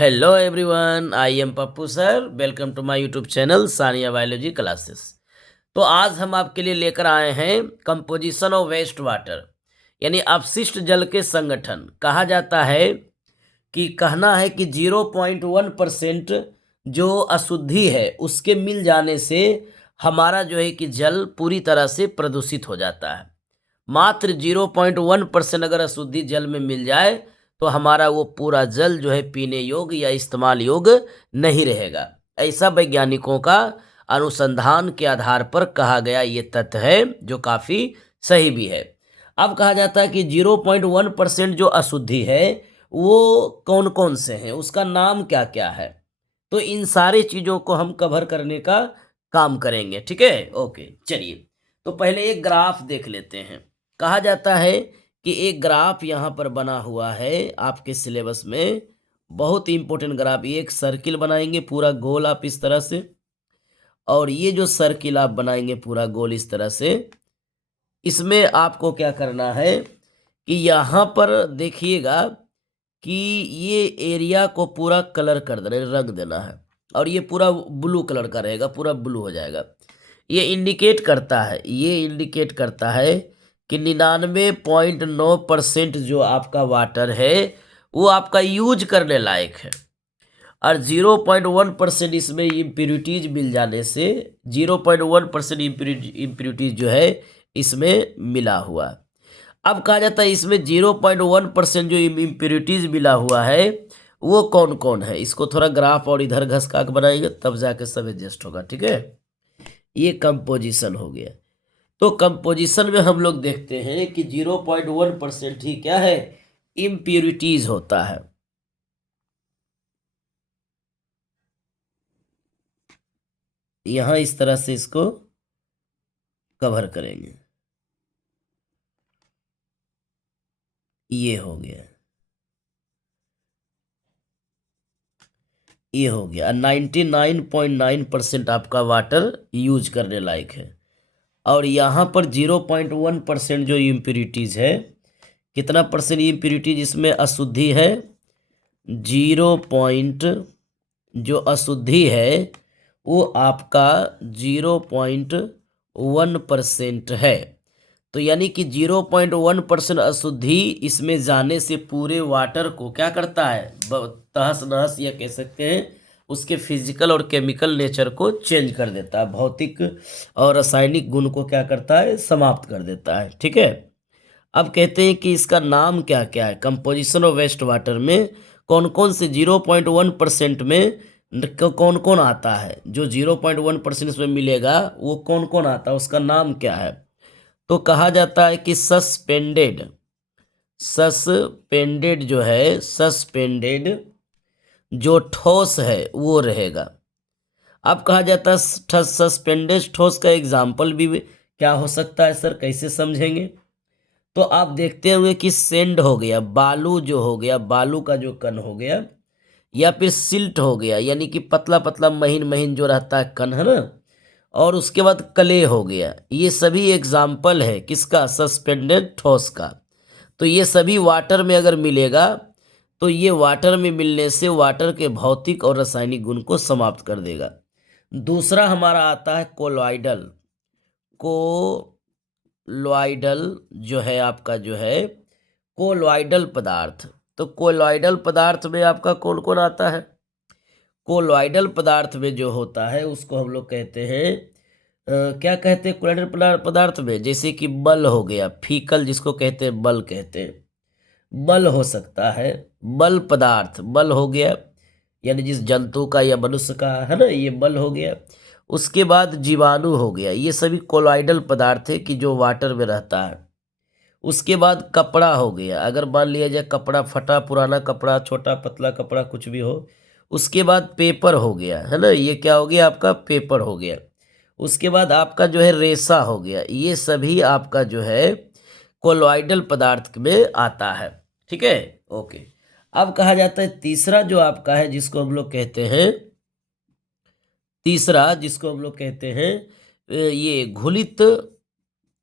Hello everyone, I am Pappu sir. Welcome to my YouTube channel Sania biology classes. तो आज हम आपके लिए लेकर आए हैं कंपोजिशन ऑफ वेस्ट वाटर, यानी अपशिष्ट जल के संगठन। कहा जाता है कि कहना है कि 0.1% जो अशुद्धि है उसके मिल जाने से हमारा जो है कि जल पूरी तरह से प्रदूषित हो जाता है। मात्र 0.1% अगर अशुद्धि जल में मिल जाए तो हमारा वो पूरा जल जो है पीने योग्य या इस्तेमाल योग्य नहीं रहेगा। ऐसा वैज्ञानिकों का अनुसंधान के आधार पर कहा गया ये तथ्य है, जो काफ़ी सही भी है। अब कहा जाता है कि 0.1% जो अशुद्धि है वो कौन कौन से हैं, उसका नाम क्या क्या है। तो इन सारी चीज़ों को हम कवर करने का काम करेंगे। ठीक है, ओके, चलिए। तो पहले एक ग्राफ देख लेते हैं। कहा जाता है कि एक ग्राफ यहाँ पर बना हुआ है आपके सिलेबस में, बहुत ही इंपॉर्टेंट ग्राफ। ये एक सर्किल बनाएंगे पूरा गोल आप इस तरह से, और ये जो सर्किल आप बनाएंगे पूरा गोल इस तरह से, इसमें आपको क्या करना है कि यहाँ पर देखिएगा कि ये एरिया को पूरा कलर कर देना, रंग देना है, और ये पूरा ब्लू कलर का रहेगा, पूरा ब्लू हो जाएगा। ये इंडिकेट करता है कि 99.9% जो आपका वाटर है वो आपका यूज करने लायक है, और 0.1% इसमें इम्प्यूरिटीज मिल जाने से 0.1% इम्प्यूरिटीज जो है इसमें मिला हुआ है। अब कहा जाता है इसमें 0.1% जो इम्प्यूरिटीज मिला हुआ है वो कौन कौन है। इसको थोड़ा ग्राफ और इधर घसका के बनाएंगे तब जाके सब एडजस्ट होगा। ठीक है, ये कंपोजिशन हो गया। तो कंपोजिशन में हम लोग देखते हैं कि 0.1% ही क्या है, इम्प्यूरिटीज होता है। यहां इस तरह से इसको कवर करेंगे, ये हो गया, ये हो गया। 99.9% आपका वाटर यूज करने लायक है, और यहाँ पर 0.1% जो इम्प्यूरिटीज है, कितना परसेंट इम्प्यूरिटीज इसमें अशुद्धि है, 0. जो अशुद्धि है वो आपका 0.1% है। तो यानी कि 0.1% अशुद्धि इसमें जाने से पूरे वाटर को क्या करता है, तहस नहस या कह सकते हैं उसके फिजिकल और केमिकल नेचर को चेंज कर देता है, भौतिक और रासायनिक गुण को क्या करता है, समाप्त कर देता है। ठीक है, अब कहते हैं कि इसका नाम क्या क्या है। कंपोजिशन ऑफ वेस्ट वाटर में कौन कौन से 0.1% में कौन कौन आता है, जो 0.1% इसमें मिलेगा वो कौन कौन आता है, उसका नाम क्या है। तो कहा जाता है कि सस्पेंडेड जो है, सस्पेंडेड जो ठोस है वो रहेगा। अब कहा जाता है सस्पेंडेड ठोस का एग्जाम्पल भी क्या हो सकता है सर, कैसे समझेंगे। तो आप देखते होंगे कि सेंड हो गया, बालू जो हो गया, बालू का जो कण हो गया, या फिर सिल्ट हो गया, यानी कि पतला पतला महीन महीन जो रहता है कण, है ना। और उसके बाद क्ले हो गया। ये सभी एग्जाम्पल है किसका, सस्पेंडेड ठोस का। तो ये सभी वाटर में अगर मिलेगा तो ये वाटर में मिलने से वाटर के भौतिक और रासायनिक गुण को समाप्त कर देगा। दूसरा हमारा आता है कोलॉइडल। कोलॉइडल जो है आपका, जो है कोलॉइडल पदार्थ। तो कोलॉइडल पदार्थ में आपका कौन कौन आता है। कोलॉइडल पदार्थ में जो होता है उसको हम लोग कहते हैं क्या कहते हैं कोलॉइडल पदार्थ में, जैसे कि बल हो गया, फीकल जिसको कहते हैं बल कहते हैं, बल हो सकता है, बल पदार्थ, बल हो गया, यानी जिस जंतु का या मनुष्य का, है ना, ये बल हो गया। उसके बाद जीवाणु हो गया। ये सभी कोलॉइडल पदार्थ है कि जो वाटर में रहता है। उसके बाद कपड़ा हो गया, अगर मान लिया जाए कपड़ा फटा पुराना कपड़ा, छोटा पतला कपड़ा कुछ भी हो। उसके बाद पेपर हो गया, है ना, ये क्या हो गया आपका, पेपर हो गया। उसके बाद आपका जो है रेशा हो गया। ये सभी आपका जो है कोलॉइडल पदार्थ में आता है। ठीक है, ओके। अब कहा जाता है तीसरा जो आपका है, जिसको हम लोग कहते हैं, तीसरा जिसको हम लोग कहते हैं ये घुलित,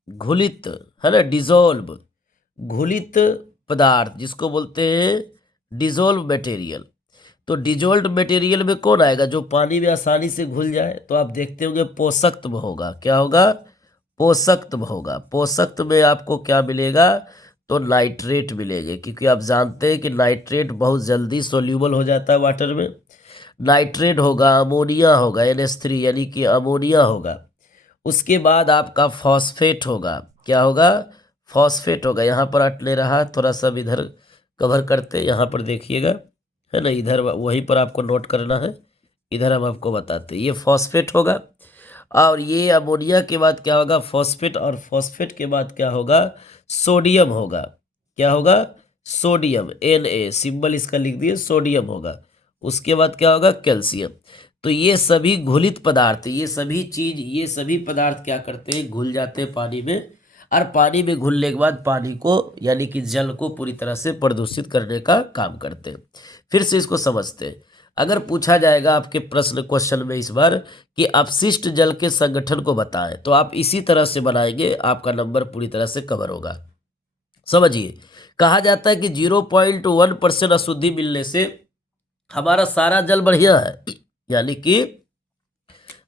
घुलित, है ना, डिजोल्व, घुलित पदार्थ जिसको बोलते हैं डिजोल्व मटेरियल। तो डिजोल्ड मटेरियल में कौन आएगा? जो पानी में आसानी से घुल जाए। तो आप देखते होंगे पोषक तत्व होगा। क्या होगा? पोषक तत्व होगा। पोषक तत्व में आपको क्या मिलेगा? तो नाइट्रेट मिलेंगे, क्योंकि आप जानते हैं कि नाइट्रेट बहुत जल्दी सोल्यूबल हो जाता है वाटर में। नाइट्रेट होगा, अमोनिया होगा, NH3 यानी कि अमोनिया होगा। उसके बाद आपका फॉस्फेट होगा। क्या होगा? फॉस्फेट होगा। यहाँ पर अट ले रहा, थोड़ा सा इधर कवर करते, यहाँ पर देखिएगा, है ना, इधर वहीं पर आपको नोट करना है, इधर हम आपको बताते हैं। ये फॉस्फेट होगा और ये अमोनिया के बाद क्या होगा? फॉस्फेट। और फॉस्फेट के बाद क्या होगा? सोडियम होगा। क्या होगा? सोडियम, Na सिंबल इसका लिख दिए, सोडियम होगा। उसके बाद क्या होगा? कैल्शियम। तो ये सभी घुलित पदार्थ, ये सभी पदार्थ क्या करते हैं? घुल जाते हैं पानी में। और पानी में घुलने के बाद पानी को यानी कि जल को पूरी तरह से प्रदूषित करने का काम करते हैं। फिर से इसको समझते हैं। अगर पूछा जाएगा आपके क्वेश्चन में इस बार कि अपशिष्ट जल के संगठन को बताएं, तो आप इसी तरह से बनाएंगे, आपका नंबर पूरी तरह से कवर होगा। समझिए, कहा जाता है कि 0.1% अशुद्धि मिलने से हमारा सारा जल बढ़िया है। यानी कि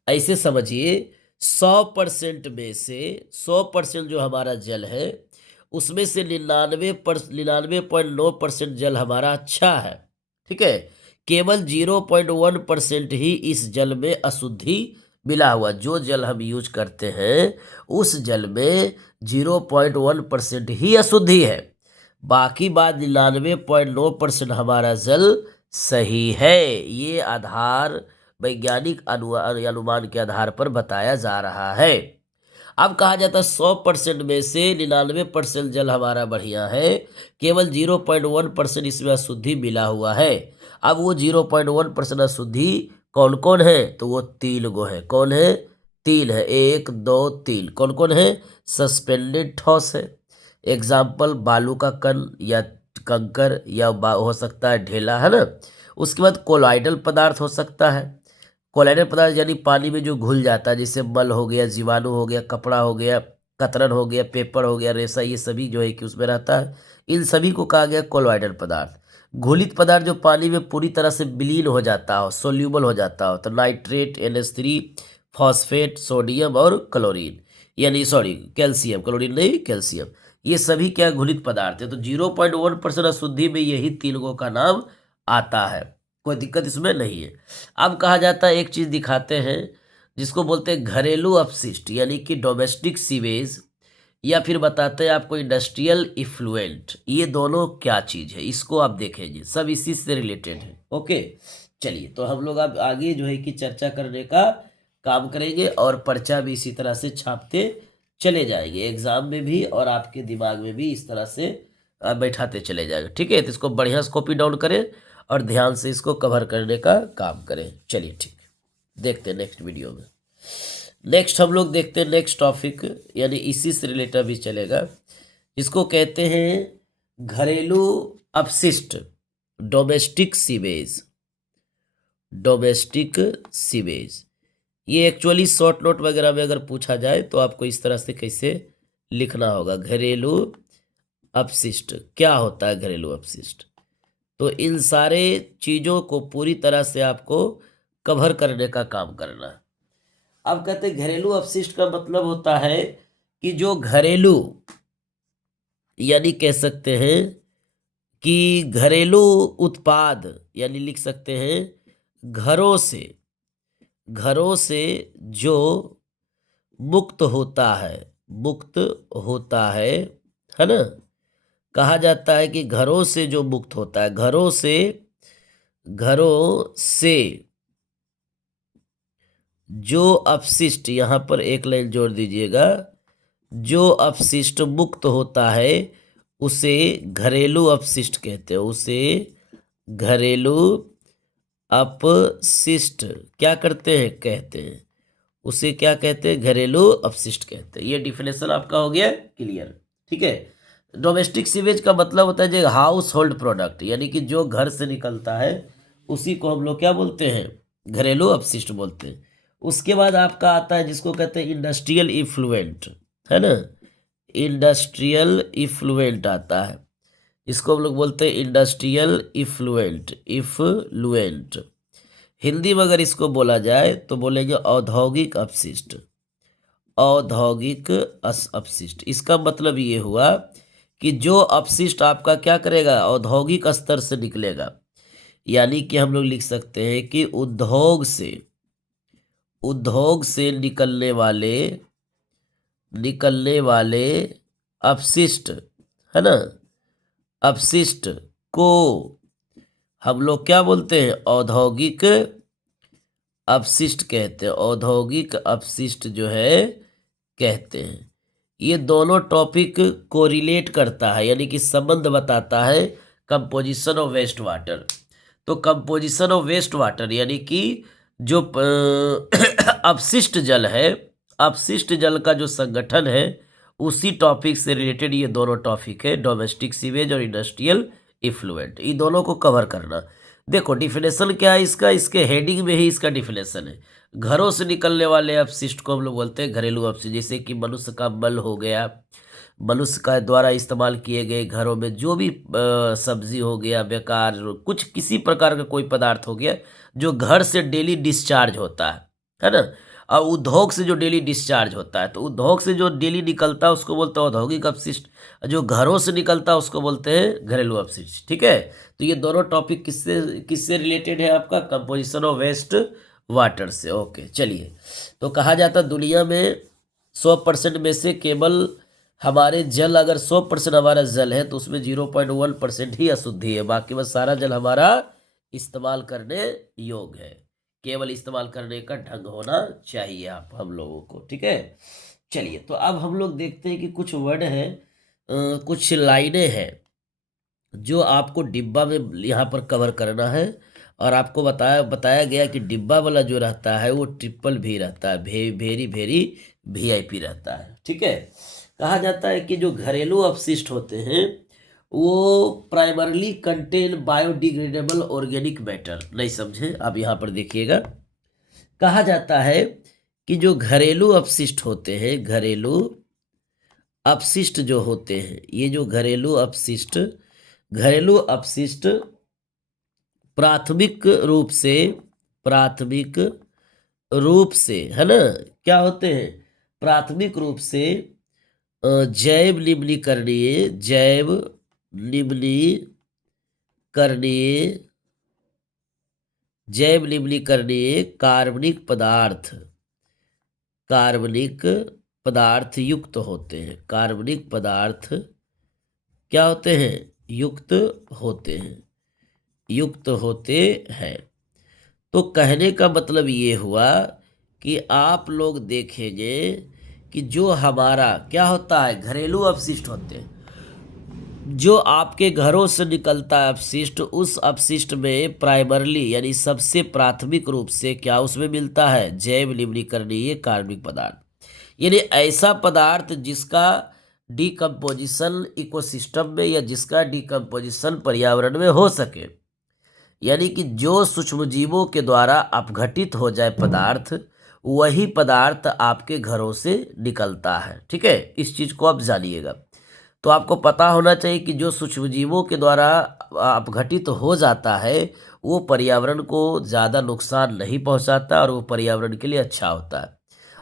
ऐसे समझिए, 100% में से 100% जो हमारा जल है उसमें से 99.9% जल हमारा अच्छा है। ठीक है, केवल 0.1% ही इस जल में अशुद्धि मिला हुआ। जो जल हम यूज करते हैं उस जल में 0.1% ही अशुद्धि है। बाकी बात 99.9% हमारा जल सही है। ये आधार वैज्ञानिक अनुमान के आधार पर बताया जा रहा है। अब कहा जाता है 100% में से 99% जल हमारा बढ़िया है, केवल 0.1% इसमें अशुद्धि मिला हुआ है। अब वो 0.1% अशुद्धि कौन कौन है? तो वो 3 गो है। कौन है? 3 है। 1 2 3। कौन कौन है? सस्पेंडेड ठोस है, एग्जाम्पल बालू का कण या कंकर या हो सकता है ढेला, है ना। उसके बाद कोलॉइडल पदार्थ हो सकता है। कोलॉइडल पदार्थ यानी पानी में जो घुल जाता है, जैसे मल हो गया, जीवाणु हो गया, कपड़ा हो गया, कतरन हो गया, पेपर हो गया, रेसा, ये सभी जो है कि उसमें रहता है। इन सभी को कहा गया कोलॉइडल पदार्थ। घुलित पदार्थ जो पानी में पूरी तरह से विलीन हो जाता हो, सोल्यूबल हो जाता हो, तो नाइट्रेट, NH3, फॉस्फेट, सोडियम और क्लोरीन, यानी सॉरी कैल्शियम, क्लोरीन नहीं कैल्शियम, ये सभी क्या घुलित पदार्थ है। तो 0.1% अशुद्धि में यही 3 गो का नाम आता है। कोई दिक्कत इसमें नहीं है। अब कहा जाता है, एक चीज दिखाते हैं जिसको बोलते हैं घरेलू अपशिष्ट, यानी कि डोमेस्टिक सीवेज, या फिर बताते हैं आपको इंडस्ट्रियल इफ्लुएंट। ये दोनों क्या चीज है, इसको आप देखेंगे, सब इसी से रिलेटेड है। ओके, चलिए, तो हम लोग अब आगे जो है कि चर्चा करने का काम करेंगे और पर्चा भी इसी तरह से छापते चले जाएंगे, एग्जाम में भी और आपके दिमाग में भी इस तरह से बैठाते चले जाएंगे। ठीक है, तो इसको बढ़िया से कॉपी डाउन करें और ध्यान से इसको कवर करने का काम करें। चलिए ठीक, देखते हैं नेक्स्ट वीडियो में। नेक्स्ट हम लोग देखते हैं नेक्स्ट टॉपिक, यानी इसी से रिलेटेड भी चलेगा, इसको कहते हैं घरेलू अपशिष्ट, डोमेस्टिक सीवेज। डोमेस्टिक सीवेज ये एक्चुअली शॉर्ट नोट वगैरह में अगर पूछा जाए तो आपको इस तरह से कैसे लिखना होगा, घरेलू अपशिष्ट क्या होता है। घरेलू अपशिष्ट, तो इन सारे चीजों को पूरी तरह से आपको कवर करने का काम करना है। अब कहते हैं घरेलू अपशिष्ट का मतलब होता है कि जो घरेलू, यानी कह सकते हैं कि घरेलू उत्पाद, यानी लिख सकते हैं घरों से जो मुक्त होता है ना। कहा जाता है कि घरों से जो मुक्त होता है, घरों से जो अपशिष्ट, यहां पर एक लाइन जोड़ दीजिएगा, जो अपशिष्ट मुक्त होता है उसे घरेलू अपशिष्ट कहते हैं। उसे घरेलू अपशिष्ट क्या करते हैं? कहते हैं। उसे क्या कहते हैं? घरेलू अपशिष्ट कहते हैं। ये डिफिनेशन आपका हो गया क्लियर। ठीक है, डोमेस्टिक सीवेज का मतलब होता है जो हाउस होल्ड प्रोडक्ट, यानी कि जो घर से निकलता है उसी को हम लोग क्या बोलते हैं? घरेलू अपशिष्ट बोलते हैं। उसके बाद आपका आता है जिसको कहते हैं इंडस्ट्रियल इफ्लुएंट, है ना। इंडस्ट्रियल इफ्लुएंट आता है, इसको हम लोग बोलते हैं इंडस्ट्रियल इफ्लुएंट। हिंदी में अगर इसको बोला जाए तो बोलेंगे औद्योगिक अपशिष्ट। औद्योगिक अपशिष्ट, इसका मतलब ये हुआ कि जो अपशिष्ट आपका क्या करेगा, औद्योगिक स्तर से निकलेगा। यानी कि हम लोग लिख सकते हैं कि उद्योग से निकलने वाले अपशिष्ट, है ना, अपशिष्ट को हम लोग क्या बोलते हैं, औद्योगिक अपशिष्ट कहते हैं। औद्योगिक अपशिष्ट जो है कहते हैं। ये दोनों टॉपिक को रिलेट करता है, यानी कि संबंध बताता है कंपोजिशन ऑफ वेस्ट वाटर। तो कंपोजिशन ऑफ वेस्ट वाटर यानी कि जो अपशिष्ट जल है, अपशिष्ट जल का जो संगठन है, उसी टॉपिक से रिलेटेड ये दोनों टॉपिक है, डोमेस्टिक सीवेज और इंडस्ट्रियल इफ्लुएंट। ये दोनों को कवर करना। देखो डिफिनेशन क्या है इसका, इसके हेडिंग में ही इसका डिफिनेशन है। घरों से निकलने वाले अपशिष्ट को हम लोग बोलते हैं घरेलू अपशिष्ट। जैसे कि मनुष्य का मल हो गया, मनुष्य का द्वारा इस्तेमाल किए गए घरों में जो भी सब्जी हो गया, बेकार कुछ किसी प्रकार का कोई पदार्थ हो गया जो घर से डेली डिस्चार्ज होता है ना। और उद्योग से जो डेली डिस्चार्ज होता है, तो उद्योग से जो डेली निकलता है उसको बोलते हैं औद्योगिक अपशिष्ट, जो घरों से निकलता है उसको बोलते हैं घरेलू अपशिष्ट। ठीक है, तो ये दोनों टॉपिक किससे किससे रिलेटेड है, आपका कंपोजिशन ऑफ वेस्ट वाटर से। ओके चलिए, तो कहा जाता है दुनिया में 100% में से केवल हमारे जल, अगर 100% हमारा जल है तो उसमें 0.1% ही अशुद्धि है, बाकी बस सारा जल हमारा इस्तेमाल करने योग्य है। केवल इस्तेमाल करने का ढंग होना चाहिए आप हम लोगों को। ठीक है, चलिए तो अब हम लोग देखते हैं कि कुछ वर्ड हैं, कुछ लाइनें हैं जो आपको डिब्बा में यहाँ पर कवर करना है। और आपको बताया गया कि डिब्बा वाला जो रहता है वो ट्रिपल भी रहता है, वेरी वेरी VIP रहता है। ठीक है, कहा जाता है कि जो घरेलू अपशिष्ट होते हैं वो primarily contain biodegradable organic matter. नहीं समझे आप, यहाँ पर देखिएगा, कहा जाता है कि जो घरेलू अपशिष्ट होते हैं, घरेलू अपशिष्ट जो होते हैं, ये जो घरेलू अपशिष्ट प्राथमिक रूप से है ना, क्या होते हैं, प्राथमिक रूप से जैव निम्नीकरणीय कार्बनिक पदार्थ युक्त होते हैं। कार्बनिक पदार्थ क्या होते हैं, युक्त होते हैं। तो कहने का मतलब ये हुआ कि आप लोग देखेंगे कि जो हमारा क्या होता है, घरेलू अपशिष्ट होते हैं, जो आपके घरों से निकलता है अपशिष्ट, उस अपशिष्ट में प्राइमरली यानी सबसे प्राथमिक रूप से क्या उसमें मिलता है, जैव निम्नीकरणीय कार्बनिक पदार्थ। यानी ऐसा पदार्थ जिसका डिकम्पोजिशन इकोसिस्टम में या जिसका डिकम्पोजिशन पर्यावरण में हो सके, यानी कि जो सूक्ष्मजीवों के द्वारा अपघटित हो जाए पदार्थ, वही पदार्थ आपके घरों से निकलता है। ठीक है, इस चीज़ को आप जानिएगा। तो आपको पता होना चाहिए कि जो सूक्ष्मजीवों के द्वारा अपघटित हो जाता है वो पर्यावरण को ज़्यादा नुकसान नहीं पहुंचाता और वो पर्यावरण के लिए अच्छा होता है।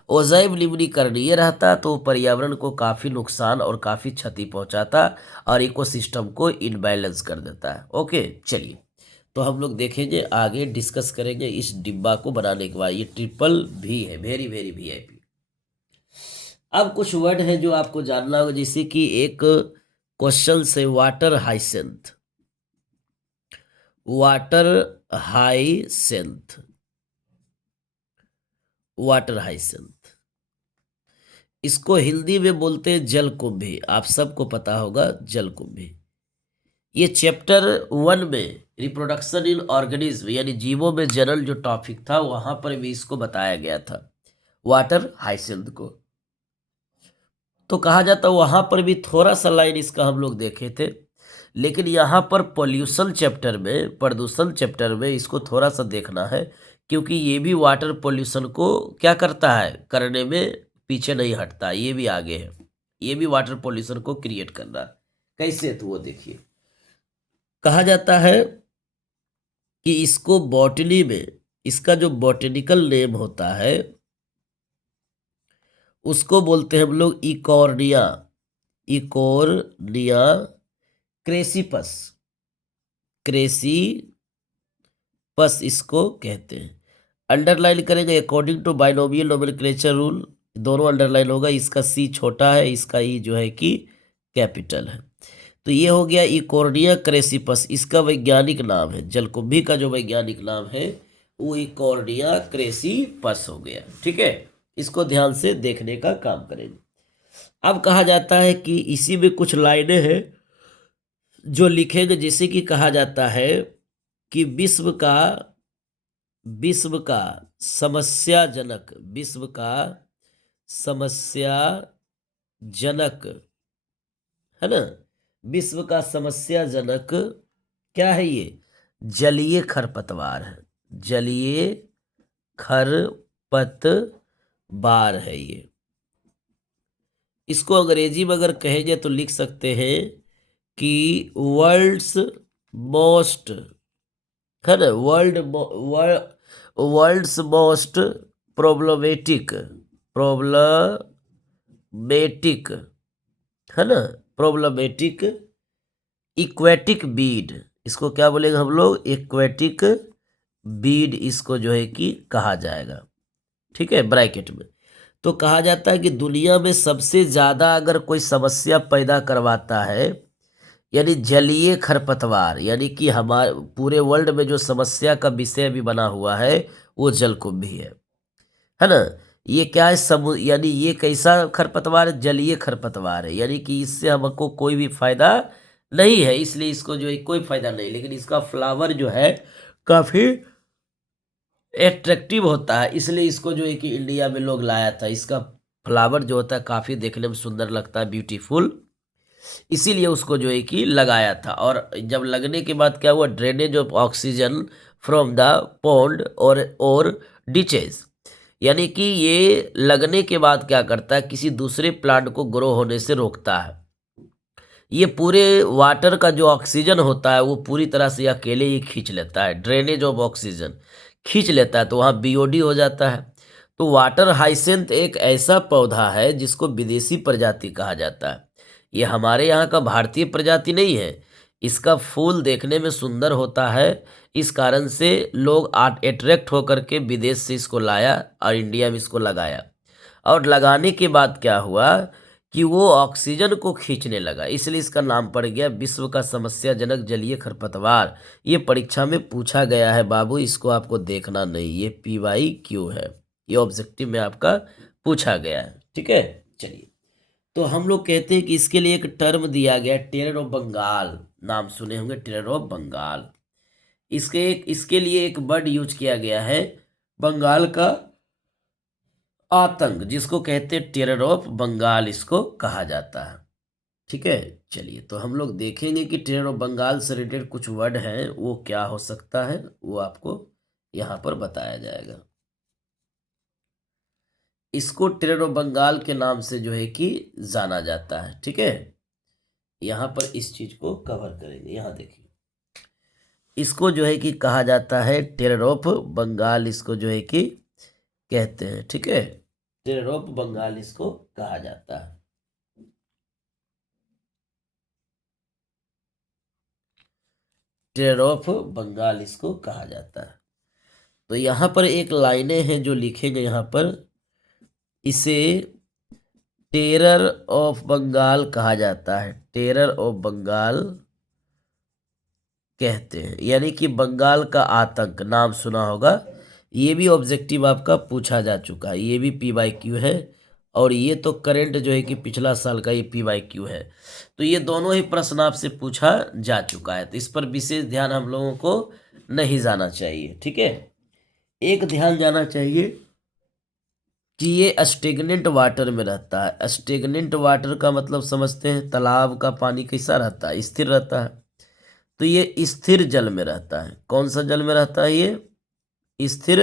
और जैव निम्नीकरणीय रहता तो पर्यावरण को काफ़ी नुकसान और काफ़ी क्षति पहुंचाता और इकोसिस्टम को इनबैलेंस कर देता है। ओके चलिए, तो हम लोग देखेंगे आगे, डिस्कस करेंगे इस डिब्बा को बनाने के बाद। ये ट्रिपल भी है, वेरी वेरी VIP। अब कुछ वर्ड है जो आपको जानना होगा, जैसे कि एक क्वेश्चन से वाटर हाइसेंथ, इसको हिंदी में बोलते हैं जलकुंभी। आप सबको पता होगा जलकुंभी। ये चैप्टर 1 में रिप्रोडक्शन इन ऑर्गेनिज्म यानी जीवों में जनरल जो टॉपिक था वहां पर भी इसको बताया गया था, वाटर हाइसेंथ को। तो कहा जाता वहां पर भी थोड़ा सा लाइन इसका हम लोग देखे थे, लेकिन यहाँ पर पॉल्यूशन चैप्टर में, प्रदूषण चैप्टर में इसको थोड़ा सा देखना है, क्योंकि ये भी वाटर पॉल्यूशन को क्या करता है, करने में पीछे नहीं हटता, ये भी आगे है। ये भी वाटर पॉल्यूशन को क्रिएट करना कैसे, तो वो देखिए। कहा जाता है कि इसको बॉटनी में, इसका जो बॉटेनिकल नेम होता है उसको बोलते हैं हम लोग इकॉर्निया, इकोर्निया क्रेसिपस, क्रेसीपस इसको कहते हैं। अंडरलाइन करेंगे according to binomial nomenclature rule, दोनों अंडरलाइन होगा, इसका सी छोटा है, इसका ई जो है कि कैपिटल है। तो ये हो गया इकोर्निया क्रेसिपस, इसका वैज्ञानिक नाम है, जलकुंभी का जो वैज्ञानिक नाम है वो इकोर्निया क्रेसिपस हो गया। ठीक है, इसको ध्यान से देखने का काम करेंगे। अब कहा जाता है कि इसी में कुछ लाइनें हैं जो लिखेंगे, जैसे कि कहा जाता है कि विश्व का समस्याजनक, विश्व का समस्याजनक, है ना, विश्व का समस्याजनक क्या है ये, जलीय खरपतवार है, जलीय खरपतवार है ये। इसको अंग्रेजी में अगर कहेंगे तो लिख सकते हैं कि वर्ल्ड्स मोस्ट, है ना, वर्ल्ड्स मोस्ट प्रॉब्लमेटिक, प्रॉब्लमेटिक, है ना, प्रॉब्लमेटिक इक्वेटिक बीड, इसको क्या बोलेंगे हम लोग, इक्वेटिक बीड इसको जो है कि कहा जाएगा। ठीक है, ब्रैकेट में। तो कहा जाता है कि दुनिया में सबसे ज्यादा अगर कोई समस्या पैदा करवाता है, यानी जलीय खरपतवार, यानी कि हमारे पूरे वर्ल्ड में जो समस्या का विषय भी बना हुआ है वो जलकुंभी है ना। ये क्या है, यानी ये कैसा खरपतवार है, जलीय खरपतवार है, यानी कि इससे हमको कोई भी फायदा नहीं है, इसलिए इसको जो है कोई फायदा नहीं, लेकिन इसका फ्लावर जो है काफी एट्रैक्टिव होता है, इसलिए इसको जो है कि इंडिया में लोग लाया था। इसका फ्लावर जो होता है काफी देखने में सुंदर लगता है, ब्यूटीफुल, इसीलिए उसको जो है कि लगाया था। और जब लगने के बाद क्या हुआ, drainage of oxygen from the pond और डिचेज, यानी कि ये लगने के बाद क्या करता है, किसी दूसरे प्लांट को ग्रो होने से रोकता है। ये पूरे वाटर का जो ऑक्सीजन होता है वो पूरी तरह से अकेले ही खींच लेता है, ड्रेनेज ऑफ ऑक्सीजन खींच लेता है, तो वहाँ बीओडी हो जाता है। तो वाटर हाइसेंथ एक ऐसा पौधा है जिसको विदेशी प्रजाति कहा जाता है, ये हमारे यहाँ का भारतीय प्रजाति नहीं है। इसका फूल देखने में सुंदर होता है, इस कारण से लोग अट्रैक्ट होकर के विदेश से इसको लाया और इंडिया में इसको लगाया। और लगाने के बाद क्या हुआ कि वो ऑक्सीजन को खींचने लगा, इसलिए इसका नाम पड़ गया विश्व का समस्याजनक जलीय खरपतवार। ये परीक्षा में पूछा गया है बाबू, इसको आपको देखना नहीं, ये PYQ है, ये ऑब्जेक्टिव में आपका पूछा गया है। ठीक है, चलिए, तो हम लोग कहते हैं कि इसके लिए एक टर्म दिया गया, टेरर ऑफ बंगाल, नाम सुने होंगे टेरर ऑफ बंगाल। इसके लिए एक वर्ड यूज किया गया है, बंगाल का आतंक, जिसको कहते हैं टेरर ऑफ बंगाल, इसको कहा जाता है। ठीक है, चलिए, तो हम लोग देखेंगे कि टेरर ऑफ बंगाल से रिलेटेड कुछ वर्ड हैं, वो क्या हो सकता है, वो आपको यहाँ पर बताया जाएगा। इसको टेरर ऑफ बंगाल के नाम से जो है कि जाना जाता है। ठीक है, यहाँ पर इस चीज को कवर करेंगे। यहाँ देखिए, इसको जो है कि कहा जाता है टेरर ऑफ बंगाल, इसको जो है कि कहते हैं। ठीक है, टेरर ऑफ बंगाल इसको कहा जाता है। टेरर ऑफ बंगाल इसको कहा जाता है। तो यहाँ पर एक लाइनें हैं जो लिखेंगे यहाँ पर, इसे टेरर ऑफ बंगाल कहा जाता है, टेरर ऑफ बंगाल कहते हैं, यानी कि बंगाल का आतंक, नाम सुना होगा। ये भी ऑब्जेक्टिव आपका पूछा जा चुका है, ये भी PYQ है, और ये तो करंट जो है कि पिछला साल का ये PYQ है। तो ये दोनों ही प्रश्न आपसे पूछा जा चुका है, तो इस पर विशेष ध्यान हम लोगों को नहीं जाना चाहिए। ठीक है, एक ध्यान जाना चाहिए कि ये स्टेगनेंट वाटर में रहता है। स्टेगनेंट वाटर का मतलब समझते हैं, तालाब का पानी कैसा रहता है, स्थिर रहता है, तो ये स्थिर जल में रहता है। कौन सा जल में रहता है, ये स्थिर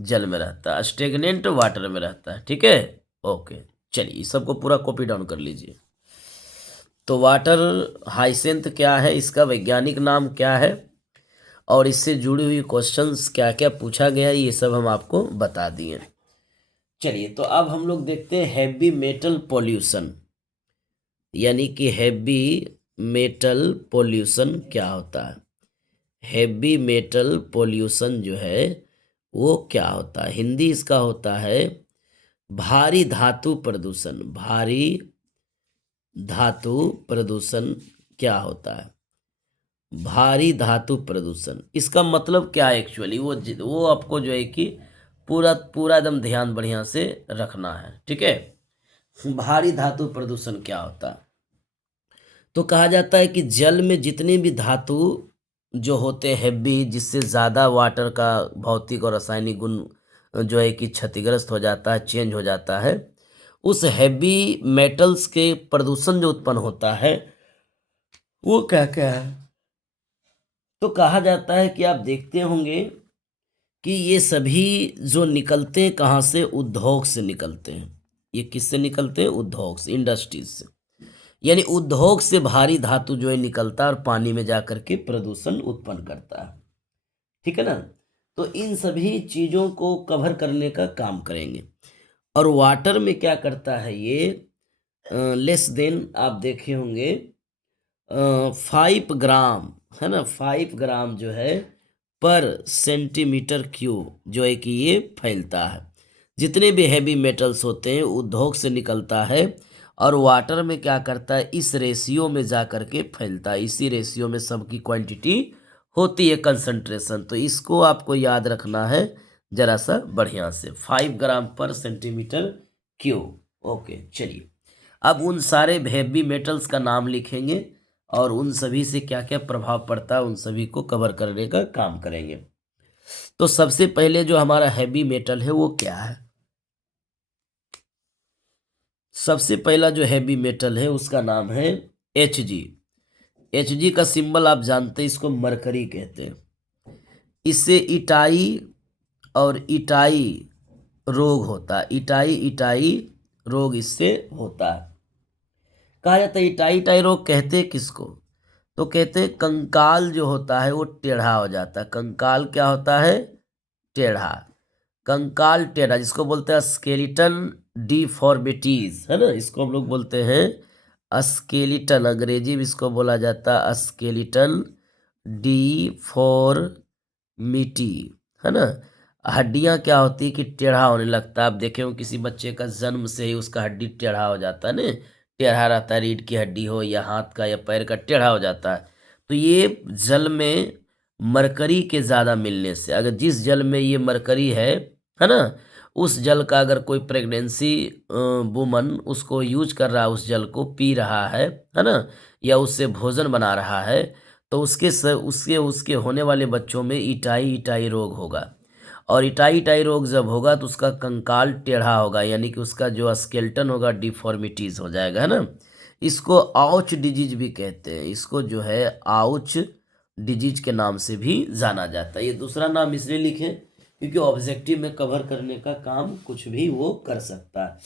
जल में रहता है, स्टेगनेंट वाटर में रहता है। ठीक है, ओके, चलिए, इस सबको पूरा कॉपी डाउन कर लीजिए। तो वाटर हाइसेंथ क्या है, इसका वैज्ञानिक नाम क्या है, और इससे जुड़ी हुई क्वेश्चंस क्या क्या पूछा गया है, ये सब हम आपको बता दिए। चलिए, तो अब हम लोग देखते हैं हैवी मेटल पॉल्यूशन, यानी कि हैवी मेटल पॉल्यूशन क्या होता है। हैवी मेटल पॉल्यूशन जो है वो क्या होता है, हिंदी इसका होता है भारी धातु प्रदूषण। भारी धातु प्रदूषण क्या होता है, भारी धातु प्रदूषण, इसका मतलब क्या है एक्चुअली, वो आपको जो है कि पूरा पूरा एकदम ध्यान बढ़िया से रखना है, ठीक है। भारी धातु प्रदूषण क्या होता है, तो कहा जाता है कि जल में जितने भी धातु जो होते हैं हैवी, जिससे ज़्यादा वाटर का भौतिक और रासायनिक गुण जो है कि क्षतिग्रस्त हो जाता है, चेंज हो जाता है, उस हैवी मेटल्स के प्रदूषण जो उत्पन्न होता है वो क्या क्या है। तो कहा जाता है कि आप देखते होंगे कि ये सभी जो निकलते हैं कहाँ से, उद्योग से निकलते हैं। ये किससे निकलते हैं, उद्योग से, इंडस्ट्रीज से। यानी उद्योग से भारी धातु जो है निकलता है और पानी में जाकर के प्रदूषण उत्पन्न करता है, ठीक है ना। तो इन सभी चीज़ों को कवर करने का काम करेंगे। और वाटर में क्या करता है ये, लेस देन आप देखे होंगे 5 ग्राम, है ना, 5 ग्राम जो है पर सेंटीमीटर क्यूब जो है कि ये फैलता है। जितने भी हैवी मेटल्स होते हैं उद्योग से निकलता है और वाटर में क्या करता है, इस रेशियो में जा कर के फैलता है। इसी रेशियो में सबकी क्वांटिटी होती है, कंसंट्रेशन। तो इसको आपको याद रखना है जरा सा बढ़िया से, 5 ग्राम पर सेंटीमीटर क्यूब। ओके, चलिए अब उन सारे हैवी मेटल्स का नाम लिखेंगे और उन सभी से क्या क्या प्रभाव पड़ता है उन सभी को कवर करने का काम करेंगे। तो सबसे पहले जो हमारा हैवी मेटल है वो क्या है, सबसे पहला जो हैवी मेटल है उसका नाम है Hg। Hg का सिंबल आप जानते हैं, इसको मरकरी कहते हैं। इससे इटाई और इटाई रोग होता है, इटाई इटाई रोग इससे होता है। कहा जाता है इटाई इटाई रोग कहते हैं किसको, तो कहते हैं कंकाल जो होता है वो टेढ़ा हो जाता है। कंकाल क्या होता है, टेढ़ा। कंकाल टेढ़ा जिसको बोलते हैं स्केलिटन डिफॉर्मिटीज, है ना, इसको हम लोग बोलते हैं स्केलिटन, अंग्रेजी में इसको बोला जाता है स्केलिटन डिफॉर्मिटी, है ना। हड्डियां क्या होती है कि टेढ़ा होने लगता है। आप देखे हो किसी बच्चे का जन्म से ही उसका हड्डी टेढ़ा हो जाता है ना, टेढ़ा रहता है, रीढ़ की हड्डी हो या हाथ का या पैर का टेढ़ा हो जाता है। तो ये जल में मरकरी के ज़्यादा मिलने से, अगर जिस जल में ये मरकरी है ना, उस जल का अगर कोई प्रेगनेंसी वुमन उसको यूज कर रहा है, उस जल को पी रहा है ना, या उससे भोजन बना रहा है, तो उसके उसके होने वाले बच्चों में इटाई इटाई रोग होगा। और इटाई इटाई रोग जब होगा तो उसका कंकाल टेढ़ा होगा, यानी कि उसका जो स्केल्टन होगा डिफॉर्मिटीज हो जाएगा, है ना। इसको आउच डिजीज भी कहते हैं, इसको जो है आउच डिजीज के नाम से भी जाना जाता है। ये दूसरा नाम इसलिए लिखे क्योंकि ऑब्जेक्टिव में कवर करने का काम कुछ भी वो कर सकता है।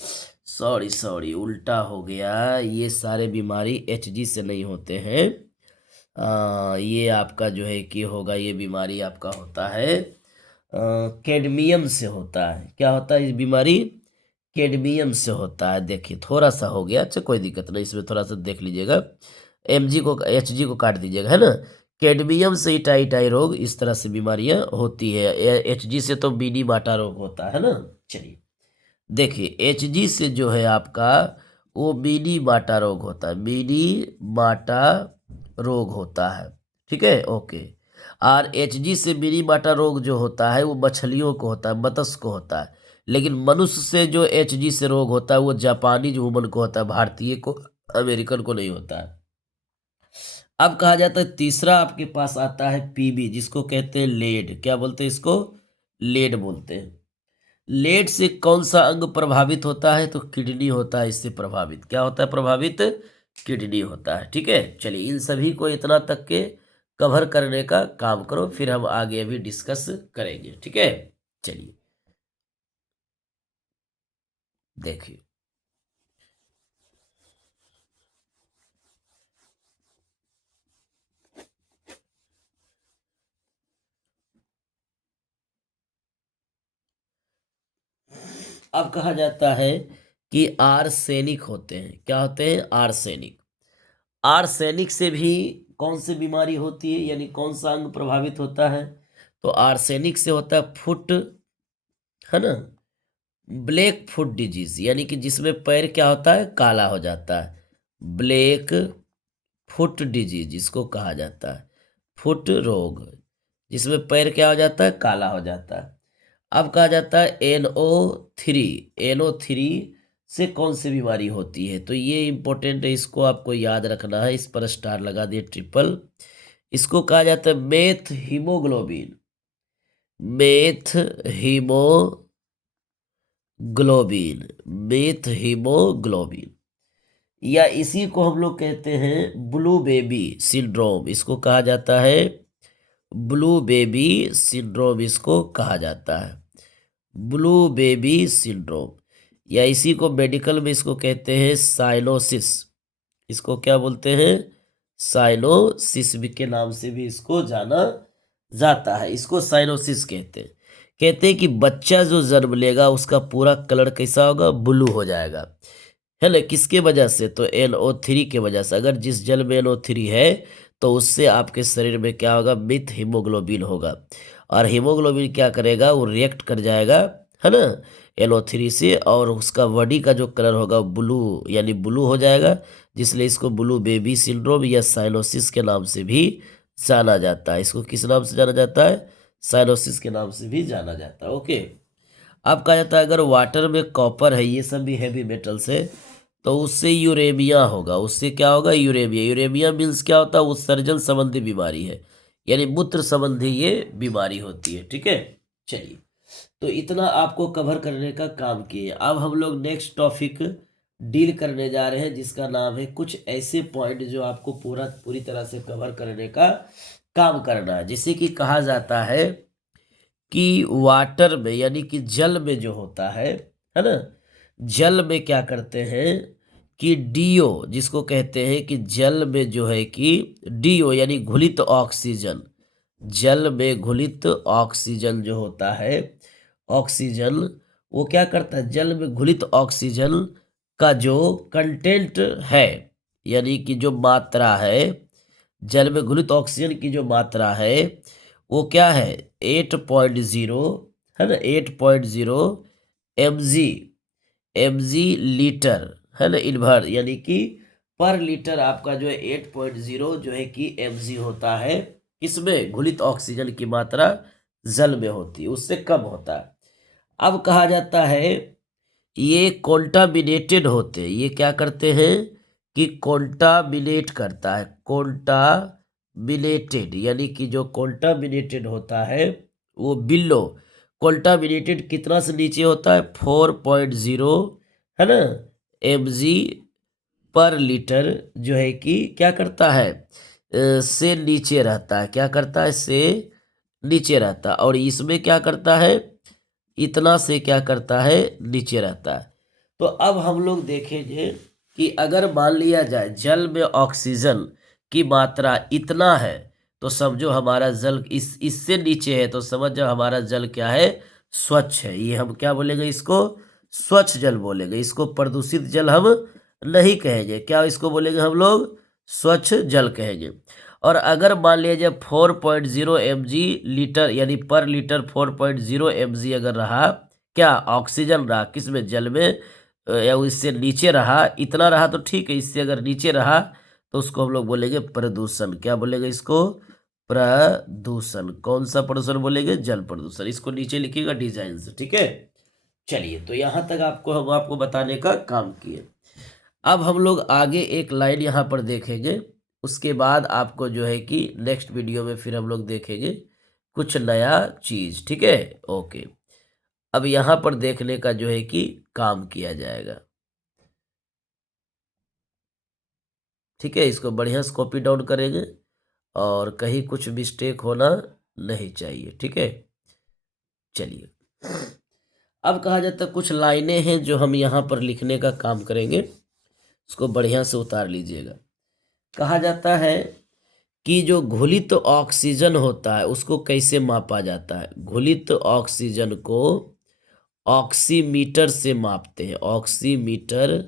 सॉरी सॉरी, उल्टा हो गया, ये सारे बीमारी Hg से नहीं होते हैं। ये आपका जो है कि होगा, ये बीमारी आपका होता है कैडमियम से होता है। क्या होता है ये बीमारी, कैडमियम से होता है। देखिए थोड़ा सा हो गया, अच्छा कोई दिक्कत नहीं, इसमें थोड़ा सा देख लीजिएगा, Hg को काट दीजिएगा, है ना। कैडमियम से इटाई इटाई रोग, इस तरह से बीमारियां होती है। Hg से तो बीडी बाटा रोग होता है ना। चलिए देखिए Hg से जो है आपका वो बीडी बाटा रोग होता है, बीडी बाटा रोग होता है, ठीक है, ओके। और Hg से बीडी बाटा रोग जो होता है वो मछलियों को होता है, बतख को होता है। लेकिन मनुष्य से जो Hg से रोग होता है वो जापानी जो वुमन को होता है, भारतीय को, अमेरिकन को नहीं होता है। अब कहा जाता है तीसरा आपके पास आता है पीबी, जिसको कहते हैं लेड। क्या बोलते हैं इसको, लेड बोलते हैं। लेड से कौन सा अंग प्रभावित होता है, तो किडनी होता है इससे प्रभावित। क्या होता है प्रभावित, किडनी होता है, ठीक है। चलिए इन सभी को इतना तक के कवर करने का काम करो, फिर हम आगे अभी डिस्कस करेंगे, ठीक है। चलिए देखिए अब कहा जाता है कि आर्सेनिक होते हैं, क्या होते हैं? आर्सेनिक। आर्सेनिक से भी कौन सी बीमारी होती है, यानी कौन सा अंग प्रभावित होता है? तो आर्सेनिक से होता है फुट, है ना, ब्लैक फुट डिजीज, यानी कि जिसमें पैर क्या होता है? काला हो जाता है। ब्लैक फुट डिजीज इसको कहा जाता है, फुट रोग, जिसमें पैर क्या हो जाता है? काला हो जाता है। अब कहा जाता है NO3। NO3 से कौन सी बीमारी होती है? तो ये इंपॉर्टेंट है, इसको आपको याद रखना है, इस पर स्टार लगा दिए ट्रिपल। इसको कहा जाता है methemoglobin, methemoglobin, methemoglobin, या इसी को हम लोग कहते हैं ब्लू बेबी सिंड्रोम, इसको कहा जाता है ब्लू बेबी सिंड्रोम, इसको कहा जाता है ब्लू बेबी सिंड्रोम, या इसी को मेडिकल में इसको कहते हैं साइनोसिस। इसको क्या बोलते हैं? साइनोसिस भी के नाम से भी इसको जाना जाता है, इसको साइनोसिस कहते हैं। कहते हैं कि बच्चा जो जन्म लेगा उसका पूरा कलर कैसा होगा? ब्लू हो जाएगा, है ना। किसके वजह से? तो NO3 के वजह से। अगर जिस जल में NO3 है तो उससे आपके शरीर में क्या होगा? मिथ हीमोग्लोबिन होगा, और हीमोग्लोबिन क्या करेगा? वो रिएक्ट कर जाएगा, है ना, NO3 से, और उसका बॉडी का जो कलर होगा ब्लू, यानी ब्लू हो जाएगा, जिसलिए इसको ब्लू बेबी सिंड्रोम या साइनोसिस के नाम से भी जाना जाता है। इसको किस नाम से जाना जाता है? साइनोसिस के नाम से भी जाना जाता है। ओके। अब कहा जाता है अगर वाटर में कॉपर है, ये सब भी हैवी मेटल्स है, तो उससे यूरेमिया होगा। उससे क्या होगा? यूरेमिया। यूरेमिया मीन्स क्या होता है? उत्सर्जन संबंधी बीमारी है, यानी मूत्र संबंधी ये बीमारी होती है। ठीक है, चलिए, तो इतना आपको कवर करने का काम किए। अब हम लोग नेक्स्ट टॉपिक डील करने जा रहे हैं, जिसका नाम है कुछ ऐसे पॉइंट जो आपको पूरी तरह से कवर करने का काम करना है। जैसे कि कहा जाता है कि वाटर में, यानी कि जल में जो होता है ना, जल में क्या करते हैं कि डीओ, जिसको कहते हैं कि जल में जो है कि डीओ यानी घुलित ऑक्सीजन, जल में घुलित ऑक्सीजन जो होता है, ऑक्सीजन, वो क्या करता है? जल में घुलित ऑक्सीजन का जो कंटेंट है, यानी कि जो मात्रा है, जल में घुलित ऑक्सीजन की जो मात्रा है वो क्या है? 8.0, है ना, 8.0 mg लीटर, है ना, इनभर, यानी कि पर लीटर आपका जो है 8.0 जो है कि mg होता है। इसमें घुलित ऑक्सीजन की मात्रा जल में होती है, उससे कम होता है। अब कहा जाता है ये कॉन्टामिनेटेड होते हैं, ये क्या करते हैं कि कॉन्टामिनेट करता है, कॉन्टामिनेटेड, यानी कि जो कॉन्टामिनेटेड होता है वो बिलो, कॉन्टामिनेटेड कितना से नीचे होता है? 4.0, है ना, mg पर लीटर जो है कि क्या करता है? से नीचे रहता है, क्या करता है? से नीचे रहता है, और इसमें क्या करता है? इतना से क्या करता है? नीचे रहता है। तो अब हम लोग देखेंगे कि अगर मान लिया जाए जल में ऑक्सीजन की मात्रा इतना है, तो समझो हमारा जल इससे नीचे है, तो समझ जाओ हमारा जल क्या है? स्वच्छ है। ये हम क्या बोलेंगे? इसको स्वच्छ जल बोलेंगे, इसको प्रदूषित जल हम नहीं कहेंगे। क्या इसको बोलेंगे हम लोग? स्वच्छ जल कहेंगे। और अगर मान लिया जाए 4.0 mg लीटर, यानी पर लीटर 4.0 mg अगर रहा, क्या ऑक्सीजन रहा किसमें? जल में, या इससे नीचे रहा, इतना रहा तो ठीक है, इससे अगर नीचे रहा तो उसको हम लोग बोलेंगे प्रदूषण। क्या बोलेंगे इसको? प्रदूषण। कौन सा प्रदूषण बोलेंगे? जल प्रदूषण। इसको नीचे लिखिएगा डिजाइन से, ठीक है। चलिए, तो यहाँ तक हम आपको बताने का काम किए। अब हम लोग आगे एक लाइन यहाँ पर देखेंगे, उसके बाद आपको जो है कि नेक्स्ट वीडियो में फिर हम लोग देखेंगे कुछ नया चीज, ठीक है। ओके, अब यहाँ पर देखने का जो है कि काम किया जाएगा, ठीक है। इसको बढ़िया से कॉपी डाउन करेंगे, और कहीं कुछ मिस्टेक होना नहीं चाहिए, ठीक है। चलिए, अब कहा जाता है कुछ लाइनें हैं जो हम यहाँ पर लिखने का काम करेंगे, उसको बढ़िया से उतार लीजिएगा। कहा जाता है कि जो घुलित ऑक्सीजन होता है उसको कैसे मापा जाता है? घुलित ऑक्सीजन को ऑक्सीमीटर से मापते हैं, ऑक्सीमीटर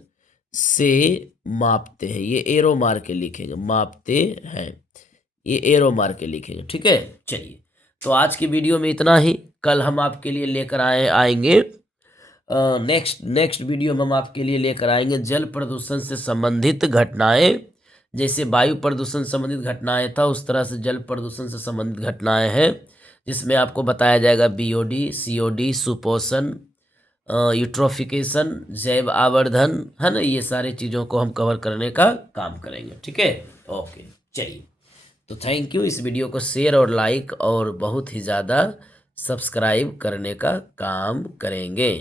से मापते हैं, ये एरो मार के लिखेंगे, मापते हैं, ये एरो मार के लिखेंगे। ठीक है, चलिए तो आज की वीडियो में इतना ही। कल हम आपके लिए लेकर आएंगे नेक्स्ट वीडियो में हम आपके लिए लेकर आएंगे जल प्रदूषण से संबंधित घटनाएं। जैसे वायु प्रदूषण से संबंधित घटनाएं था, उस तरह से जल प्रदूषण से संबंधित घटनाएं हैं, जिसमें आपको बताया जाएगा बीओडी, सीओडी, सुपोषण, यूट्रोफिकेशन, जैव आवर्धन, है ना, ये सारी चीज़ों को हम कवर करने का काम करेंगे। ठीक है, ओके, चलिए तो थैंक यू। इस वीडियो को शेयर और लाइक और बहुत ही ज़्यादा सब्सक्राइब करने का काम करेंगे।